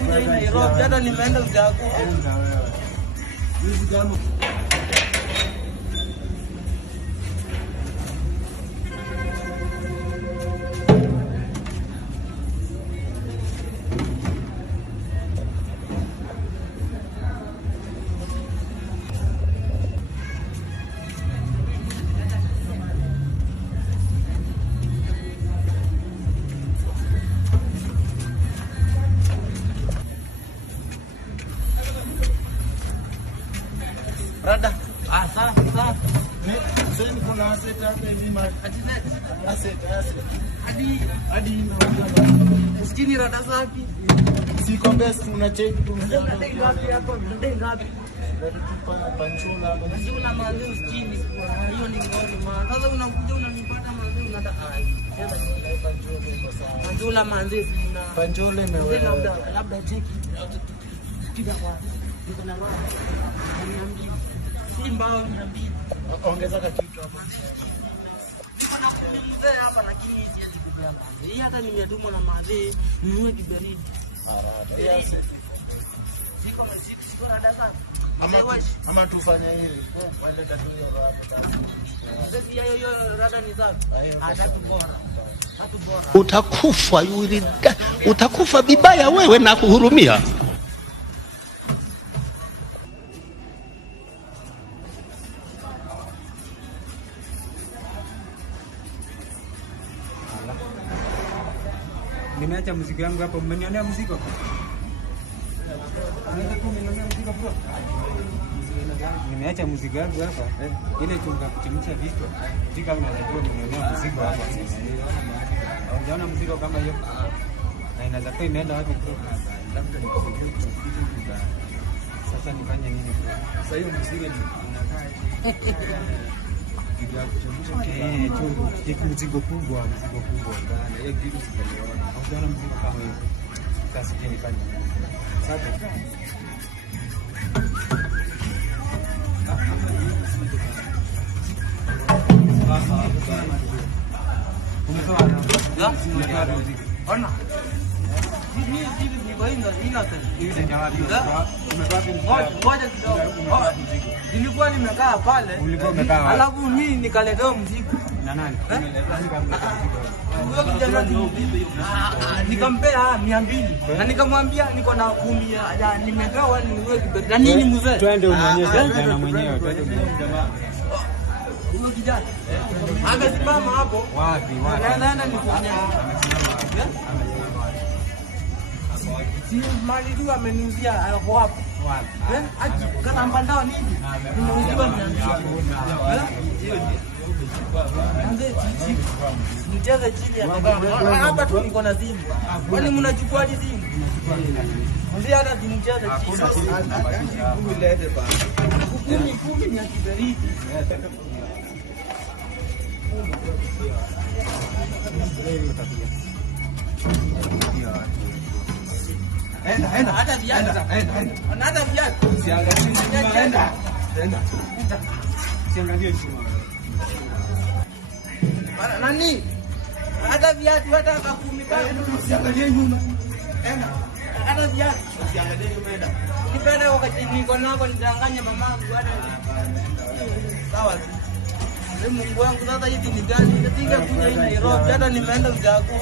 unakuja hii Nairobi, hata nimeenda Ujago. Rada. Sasa. Sasa kuna asset hapa hivi asset. Hadi Usikini rada sapi. Siko best unacheki tu. Ngapi hapo? Ngapi? Panchola manzi usikini. Hiyo ni ngoni man. Sasa unakuja unanipata manzi unataka Panchola manzi sina. Panchola imewewe. Labda cheki. Kidogo. Niko na roho. Simba ongeza kitu hapa. Niko na mzee hapa lakini siwezi kubeba. Hii hata nimetumwa na madhe ninunue kiberiti. Siko na data. Ama tufanye hivi. Wale tatu hiyo rada. Sasa hiyo rada ni sawa. Tatu bora. Utakufa utakufa vibaya wewe na kuhurumia. Nimeacha mzigo wangu hapo, mmenionea mzigo. Nimeacha mzigo wangu hapa. Ile chunga kuchemsha vitu. Ndika unajua mmenionea mzigo hapa. Unaona mzigo kama hiyo. Na inaweza kuwa imeenda wapi bro? Labda nikusaidie kuchukua. Sasa nifanye nini bro? Sasa hiyo mzigo ni mzigo kubwa bana. Hiyo kitu sikaliona. Unaona mzigo kama hiyo. Sasa je nifanye nini? Sasa Ona. Nilikuwa nimekaa pale. Alafu mimi nikaletea mzigo. Na nani? Nikampea 200 na nikamwambia niko na 10 nimegawa niwe kiberiti. Na nini mzee? Twende unionyeshe kijana mwenyewe, twende jamaa. Huyo kijana amesimama hapo. Wapi? Naenda nifanye. Si mali tu ameniuzia hapo hapo. Wapi? Aje kana mbandao nini? Nimeuziwa 200. Mcheze chini hapa tu niko na simu. Kwani mnachukua hadi simu? Ndio hata simcheze chini. Ulete bana. 10 ni ya kiberiti. Enda hata viatu. Enda. Hata viatu. Siangalie enda. Siangalie chuma. Nani? Hata viatu hata 10 usiangalie nyuma. Enda. Hata viatu usiangalie nyuma enda. Nipenda wakati niko nako nidanganya mamangu hata. Sawa. Mungu wangu sasa hivi ni gani? Nitapiga kuja hii Nairobi hata nimeenda Ujago.